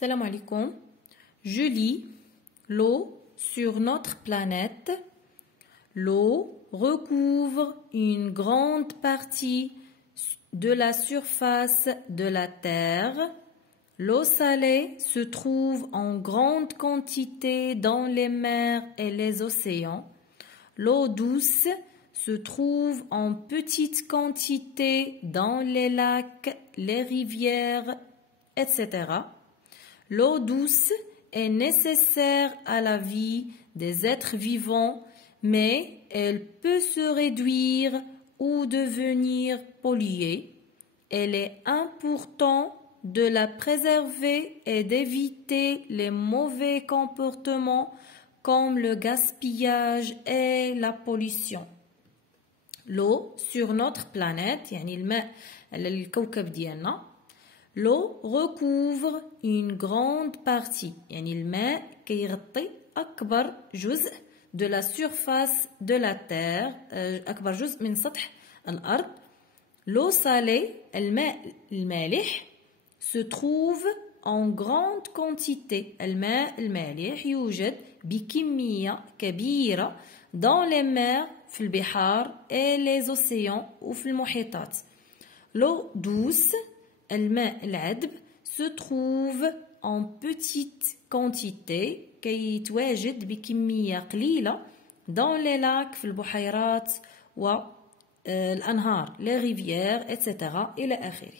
Salam alaikum. Je lis l'eau sur notre planète. L'eau recouvre une grande partie de la surface de la Terre. L'eau salée se trouve en grande quantité dans les mers et les océans. L'eau douce se trouve en petite quantité dans les lacs, les rivières, etc. L'eau douce est nécessaire à la vie des êtres vivants, mais elle peut se réduire ou devenir polluée. Il est important de la préserver et d'éviter les mauvais comportements comme le gaspillage et la pollution. L'eau sur notre planète, يعني الماء على الكوكب ديالنا. L'eau recouvre une grande partie, يعني الماء كيغطي أكبر جزء de la surface de la terre, أكبر جزء من سطح الأرض. L'eau salée, الماء المالح, se trouve en grande quantité. الماء المالح يوجد بكمية كبيرة dans les mers, في البحار et les océans وفي المحيطات. L'eau douce, الماء العذب, se trouve en petite quantité كيتواجد بكمية قليلة dans les lacs, في البحيرات والأنهار, les rivières, etc. إلى آخره.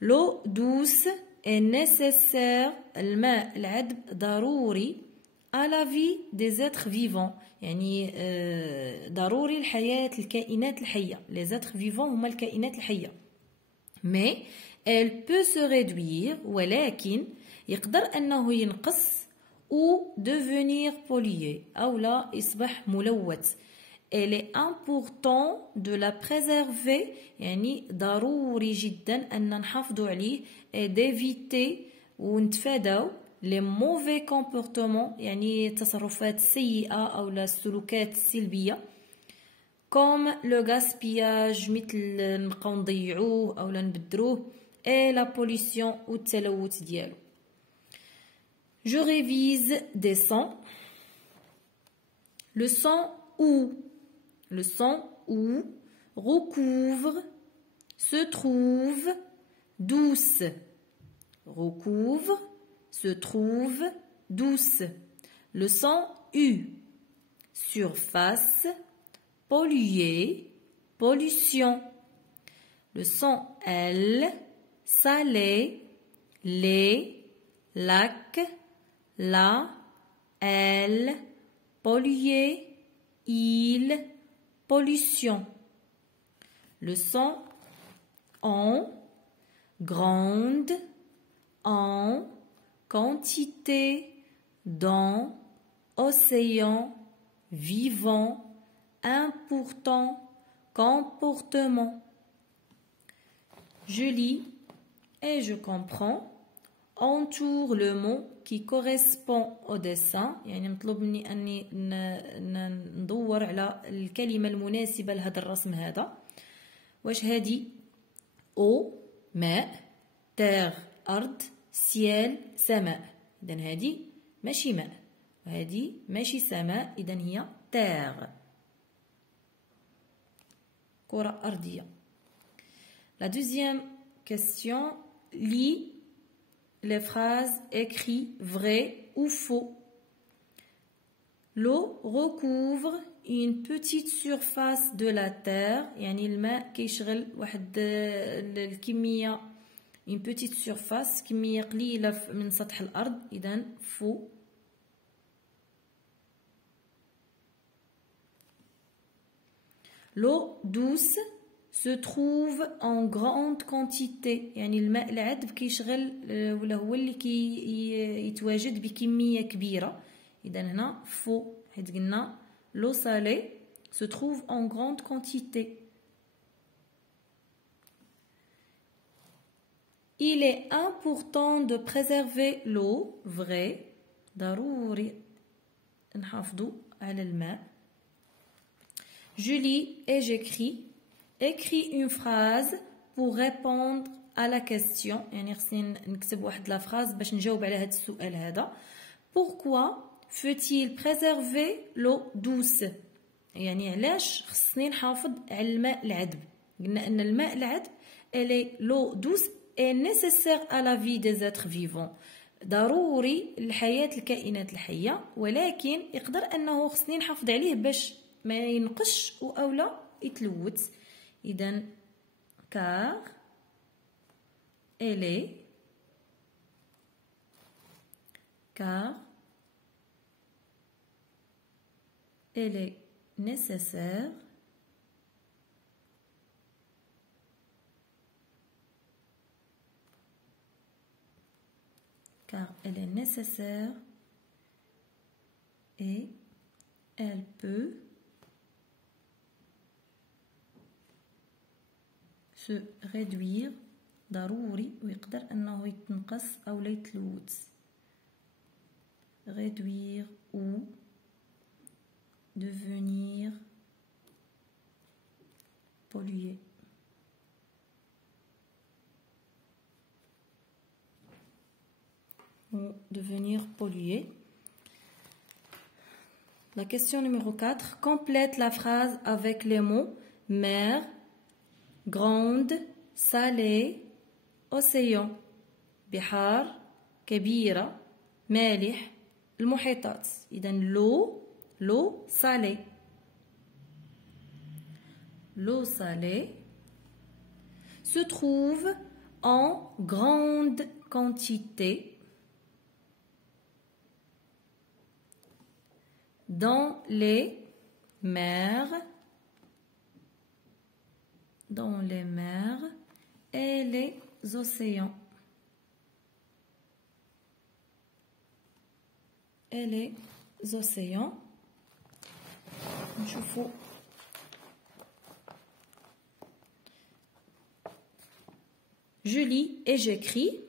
L'eau douce est nécessaire, الماء العذب ضروري à la vie des êtres vivants, يعني ضروري لحياة الكائنات الحية. Les êtres vivants هما الكائنات الحية. Mais elle peut se réduire, ولكن يقدر أنه ينقص ou devenir pollué أو لا يصبح ملوث. Il est important de la préserver, يعني ضروري جدا أن نحافظوا عليه et d'éviter ونتفاداو les mauvais comportements, يعني التصرفات السيئة أو السلوكات السلبية comme le gaspillage, مثل نبقاو نضيعوه أو نبدروه, et la pollution والتلوث ديالو. Je révise des sons. Le son ou, le son ou, recouvre, se trouve, douce. Recouvre, se trouve, douce. Le son U, surface, polluer, pollution. Le son L, salé, lait, lac, la, elle, polluer, île, pollution. Le son en, grande, en, quantité, dans, océan, vivant, important, comportement. Je lis et je comprends. Entoure le mot qui correspond au dessin, يعني مطلوب مني أني ندور على الكلمة المناسبة لهذا الرسم هذا. واش هادي؟ أو ماء، تير أرض، سيال سماء. إذن هادي ماشي ماء وهادي ماشي سماء، إذن هي تير، كرة أرضية. La deuxième question, lis les phrases écrites vrai ou faux. L'eau recouvre une petite surface de la terre, يعني الماء كيشغل واحد الكمية une petite surface, كمية قليلة من سطح الأرض، إذن faux. L'eau douce se trouve en grande quantité, يعني الماء العذب كيشغل ولا هو اللي يتواجد بكمية كبيرة. إذا هنا فو، حيت قلنا l'eau salée se trouve en grande quantité. Il est important de préserver l'eau, vrai, ضروري نحافظوا على الماء. Je lis et j'écris. Écris une phrase pour répondre à la question. يعني خصني نكتب واحد لا فراز باش نجاوب على هذا السؤال هذا. Pourquoi faut-il préserver l'eau douce؟ يعني علاش خصني نحافظ على الماء العذب؟ قلنا ان الماء العذب l'eau douce est nécessaire à la vie des êtres vivants. ضروري لحياة الكائنات الحية، ولكن يقدر انه خصني نحافظ عليه باش ما ينقش او لا يتلوث. اذا car elle est nécessaire et elle peut se réduire. ضروري ويقدر أنه يتنقص أو لا يتلوث. réduire ou devenir pollué. Ou devenir pollué. La question numéro 4. Complète la phrase avec les mots mer, grande, salée, océan, بحار, كبيرة, مالح, المحيطات. إذا l'eau salée. L'eau salée se trouve en grande quantité dans les mers et les océans. Et les océans. نشوفوا je lis et j'écris.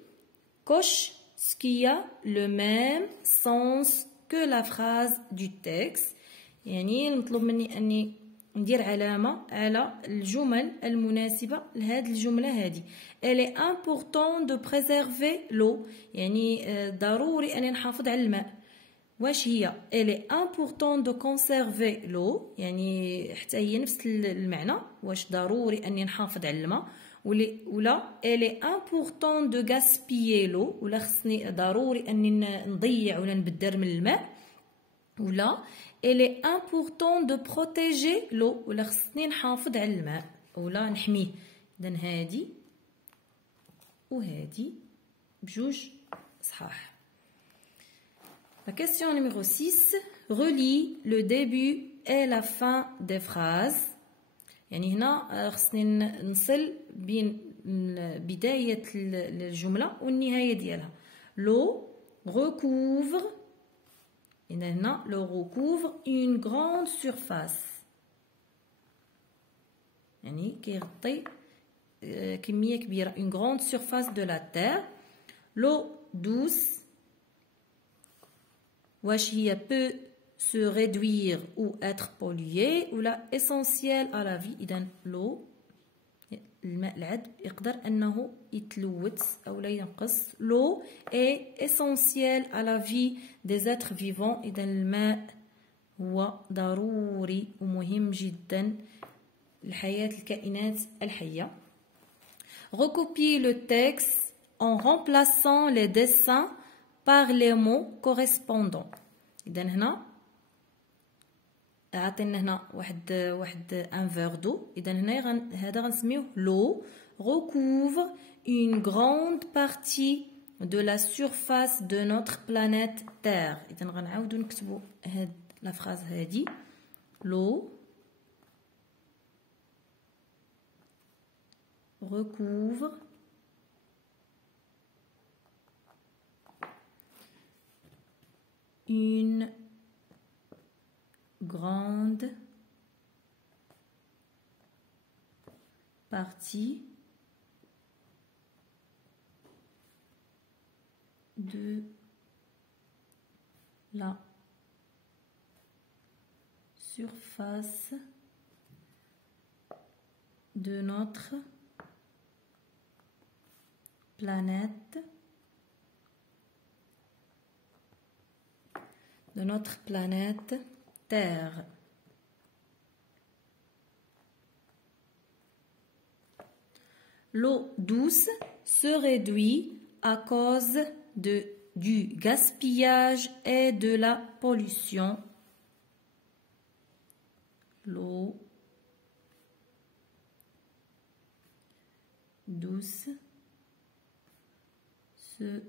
Coche ce qui a le même sens que la phrase du texte. يعني المطلوب مني أني ندير علامة على الجمل المناسبة لهذه الجملة هذه. Elle est important de préserver l'eau. يعني ضروري أني نحافظ على الماء. واش هي؟ Elle est important de conserver l'eau. يعني حتى هي نفس المعنى. واش ضروري أني نحافظ على الماء. ولا elle est important de gaspiller l'eau. ولا خصني ضروري أني نضيع ولا نبدر من الماء. ولا elle est important de protéger l'eau. ولا خصني نحافظ على الماء ولا نحميه. إذن هادي وهادي بجوج صحاح. La question numéro 6. Relis le début et la fin des phrases. يعني هنا خصني نصل بين بداية الجملة والنهاية ديالها. L'eau recouvre. إذا هنا l'eau recouvre une grande surface. يعني كيغطي كمية كبيرة. Une grande surface de la terre. L'eau douce. واش هي peut se réduire ou être polluée ولا essentiel à la vie. إذا l'eau الماء العذب يقدر أنه يتلوث أو لا ينقص. L'eau est essentielle à la vie des êtres vivants. إذا الماء هو ضروري ومهم جدا لحياة الكائنات الحية. Recopie le texte en remplaçant les dessins par les mots correspondants. إذا هنا عطينا هنا واحد ان فير دو. إذا هنا هذا غنسميوه l'eau recouvre une grande partie de la surface de notre planète Terre. إذا غنعاودو نكتبو هاد لا فراز هادي. l'eau recouvre une grande partie de la surface de notre planète, de notre planète Terre. L'eau douce se réduit à cause du gaspillage et de la pollution. L'eau douce se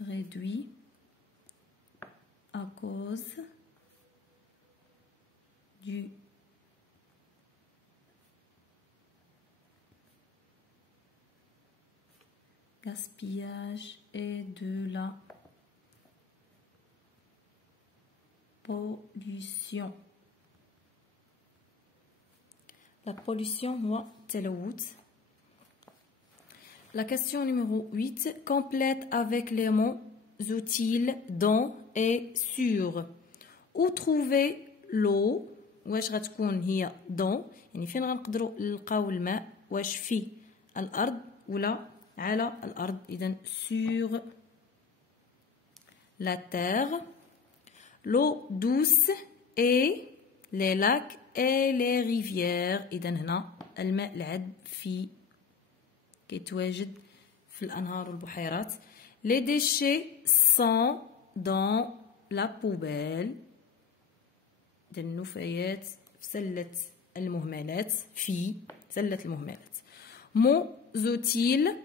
réduit à cause du gaspillage et de la pollution. La pollution, moi, تلوث. La question numéro 8 complète avec les mots utiles dans et sur. Où trouver l'eau؟ واش غتكون هي dans، يعني فين غنقدروا نلقاو الماء؟ واش في الأرض ولا على الأرض؟ إذن sur la terre. L'eau douce et les lacs et les rivières. إذن هنا الماء العذب كيتواجد في الأنهار والبحيرات. Les déchets sont dans la poubelle. إذن النفايات في سلة المهملات، في سلة المهملات. Mots utiles: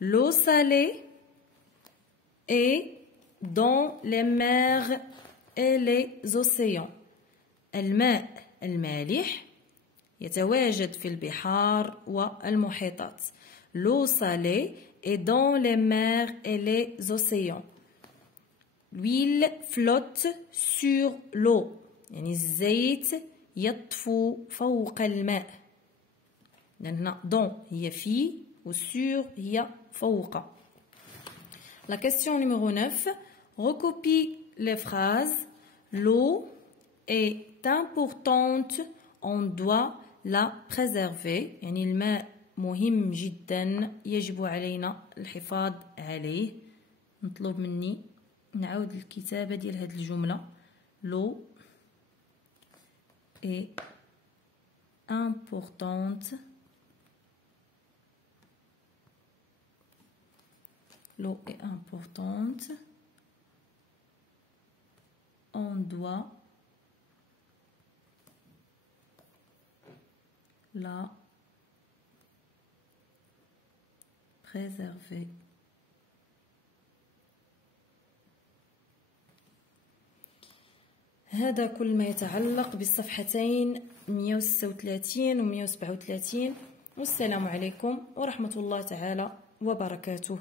l'eau salée et dans les mers et les océans. الماء المالح يتواجد في البحار والمحيطات. L'eau salée est dans les mers et les océans. L'huile flotte sur l'eau. يعني الزيت يطفو فوق الماء. لأن dans هي في و sur هي فوق. La question numéro 9. Recopie les phrases. L'eau est importante, on doit la préserver. يعني الماء مهم جدا، يجب علينا الحفاظ عليه. نطلب مني نعاود الكتابة ديال هذه الجملة. L'eau est importante. L'eau est importante. On doit la préserver. هذا كل ما يتعلق بالصفحتين 136 و 137. والسلام عليكم ورحمة الله تعالى وبركاته.